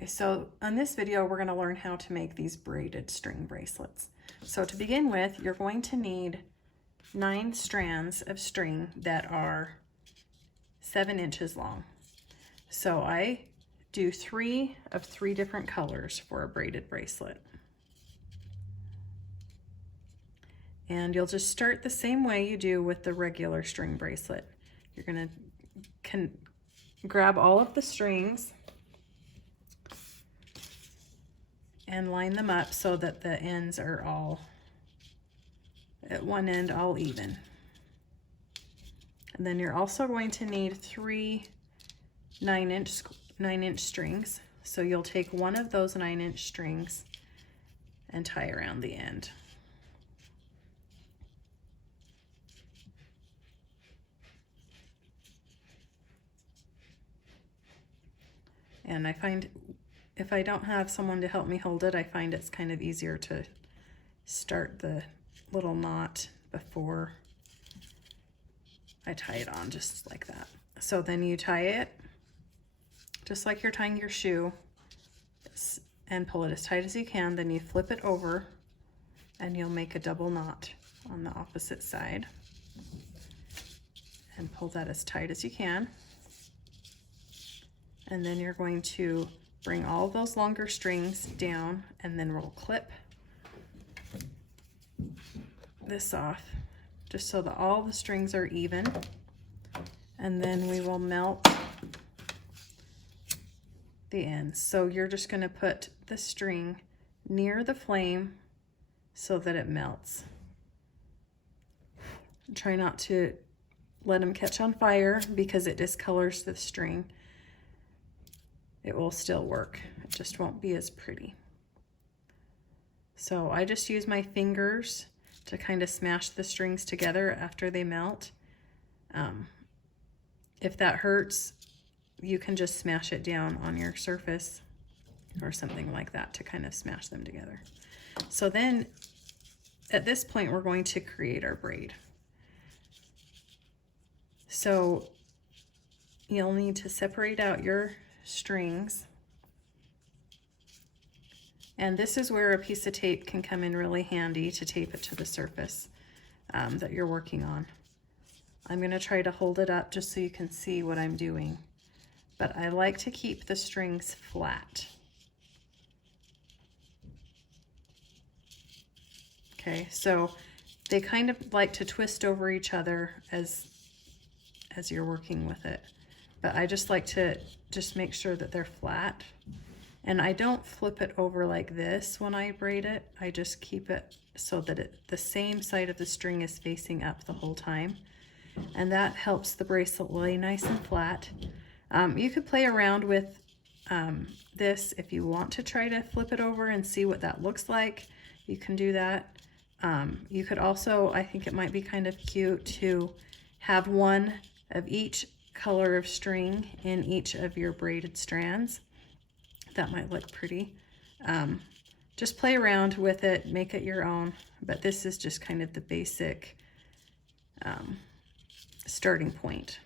Okay, so on this video, we're going to learn how to make these braided string bracelets. So to begin with, you're going to need 9 strands of string that are 7 inches long. So I do 3 of 3 different colors for a braided bracelet. And you'll just start the same way you do with the regular string bracelet. You're going to grab all of the strings and line them up so that the ends are all at one end all even. And then you're also going to need 3 9-inch strings. So you'll take one of those 9-inch strings and tie around the end. And I find if I don't have someone to help me hold it, I find it's kind of easier to start the little knot before I tie it on, just like that. So then you tie it just like you're tying your shoe and pull it as tight as you can. Then you flip it over and you'll make a double knot on the opposite side and pull that as tight as you can. And then you're going to bring all those longer strings down, and then we'll clip this off just so that all the strings are even. And then we will melt the ends. So you're just going to put the string near the flame so that it melts. Try not to let them catch on fire because it discolors the string. It will still work, it just won't be as pretty. So I just use my fingers to kind of smash the strings together after they melt. If that hurts, you can just smash it down on your surface or something like that to kind of smash them together. So then at this point, we're going to create our braid. So you'll need to separate out your strings, and this is where a piece of tape can come in really handy to tape it to the surface that you're working on. I'm going to try to hold it up just so you can see what I'm doing, but I like to keep the strings flat. Okay, so they kind of like to twist over each other as you're working with it. But I just like to just make sure that they're flat. And I don't flip it over like this when I braid it. I just keep it so that the same side of the string is facing up the whole time. And that helps the bracelet lay nice and flat. You could play around with this if you want to try to flip it over and see what that looks like. You can do that. You could also, I think it might be kind of cute to have one of each color of string in each of your braided strands. That might look pretty. Just play around with it, make it your own, but this is just kind of the basic starting point.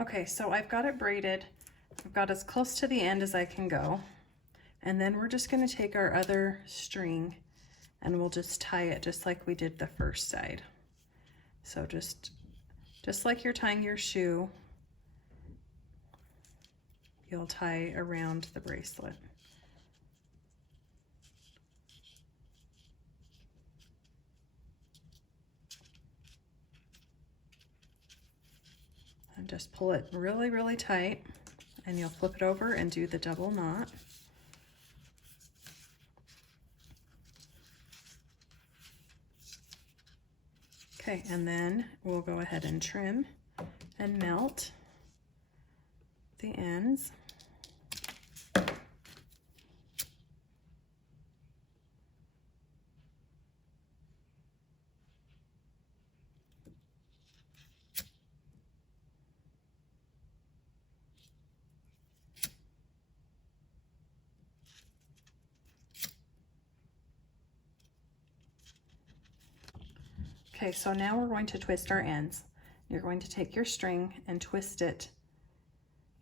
Okay, so I've got it braided. I've got as close to the end as I can go. And then we're just going to take our other string and we'll just tie it just like we did the first side. So just like you're tying your shoe, you'll tie around the bracelet. And just pull it really, really tight, and you'll flip it over and do the double knot. Okay, and then we'll go ahead and trim and melt the ends. Okay, so now we're going to twist our ends. You're going to take your string and twist it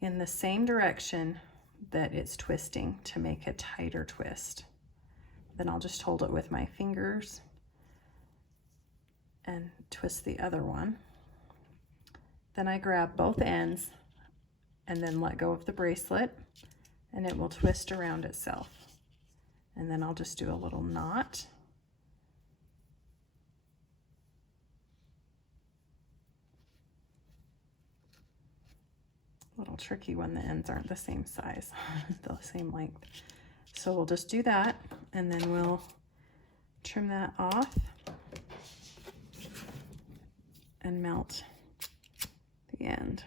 in the same direction that it's twisting to make a tighter twist. Then I'll just hold it with my fingers and twist the other one. Then I grab both ends and then let go of the bracelet, and it will twist around itself. And then I'll just do a little knot. A little tricky when the ends aren't the same size, the same length. So we'll just do that, and then we'll trim that off and melt the end.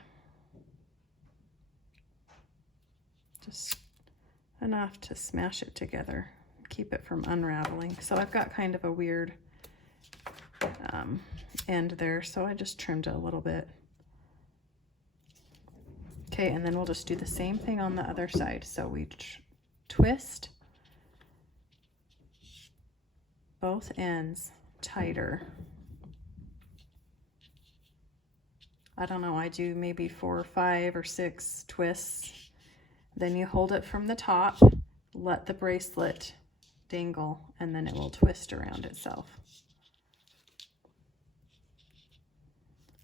Just enough to smash it together, keep it from unraveling. So I've got kind of a weird end there, so I just trimmed it a little bit. Okay, and then we'll just do the same thing on the other side. So we twist both ends tighter. I don't know, I do maybe 4 or 5 or 6 twists. Then you hold it from the top, let the bracelet dangle, and then it will twist around itself.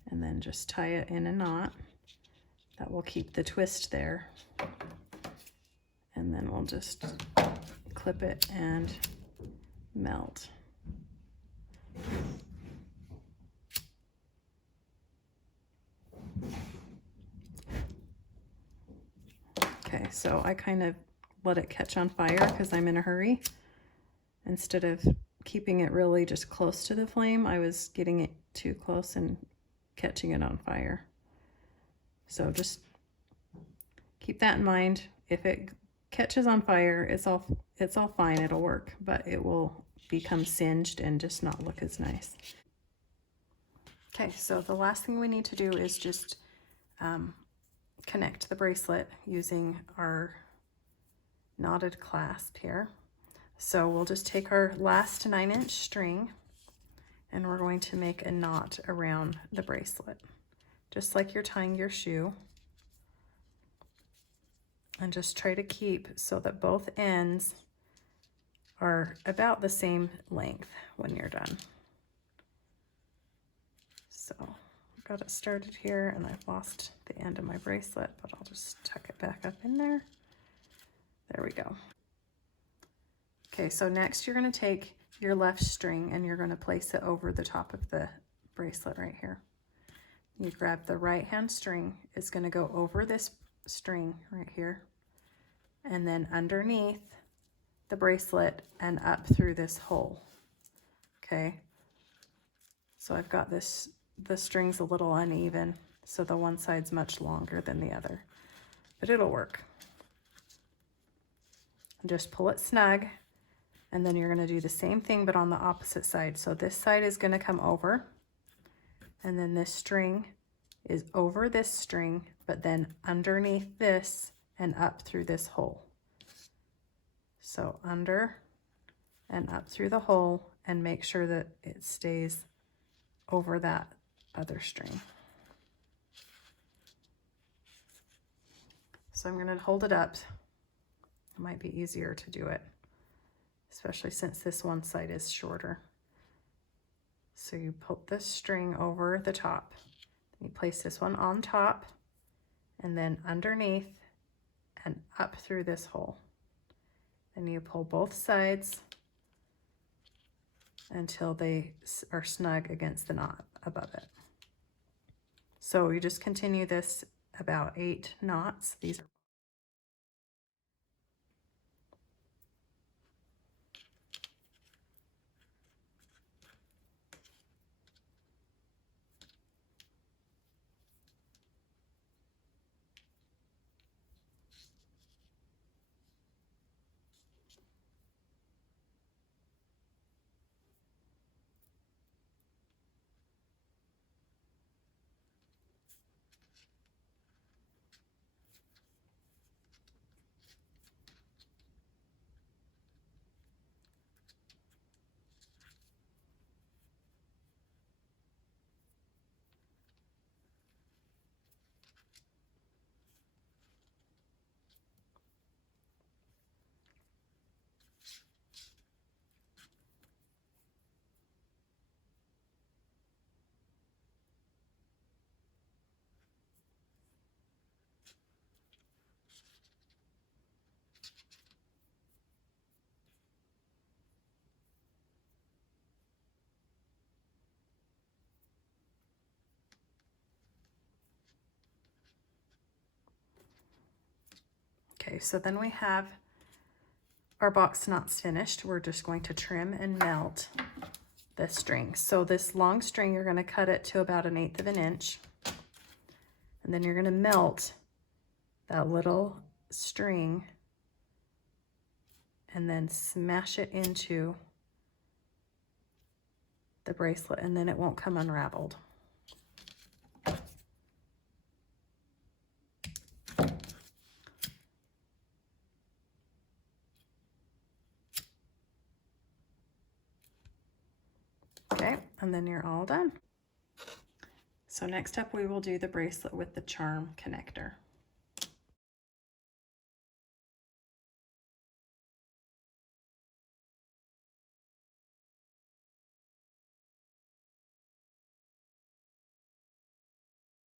And then just tie it in a knot. That will keep the twist there. And then we'll just clip it and melt. Okay, so I kind of let it catch on fire because I'm in a hurry. Instead of keeping it really just close to the flame, I was getting it too close and catching it on fire. So just keep that in mind. If it catches on fire, it's all fine, it'll work, but it will become singed and just not look as nice. Okay, so the last thing we need to do is just connect the bracelet using our knotted clasp here. So we'll just take our last 9-inch string and we're going to make a knot around the bracelet, just like you're tying your shoe. And just try to keep so that both ends are about the same length when you're done. So I've got it started here and I've lost the end of my bracelet, but I'll just tuck it back up in there. There we go. Okay, so next you're going to take your left string and you're going to place it over the top of the bracelet right here. You grab the right hand string, it's going to go over this string right here, and then underneath the bracelet and up through this hole. Okay, so I've got this, the string's a little uneven, so the one side's much longer than the other, but it'll work. Just pull it snug, and then you're going to do the same thing but on the opposite side. So this side is going to come over, and then this string is over this string, but then underneath this and up through this hole. So under and up through the hole, and make sure that it stays over that other string. So I'm going to hold it up. It might be easier to do it, especially since this one side is shorter. So you put this string over the top. You place this one on top and then underneath and up through this hole. And you pull both sides until they are snug against the knot above it. So you just continue this about 8 knots. These are Okay, so then we have our box knots finished. We're just going to trim and melt this string. So this long string, you're going to cut it to about 1/8 of an inch. And then you're going to melt that little string and then smash it into the bracelet, and then it won't come unraveled. Okay, and then you're all done. So next up we will do the bracelet with the charm connector.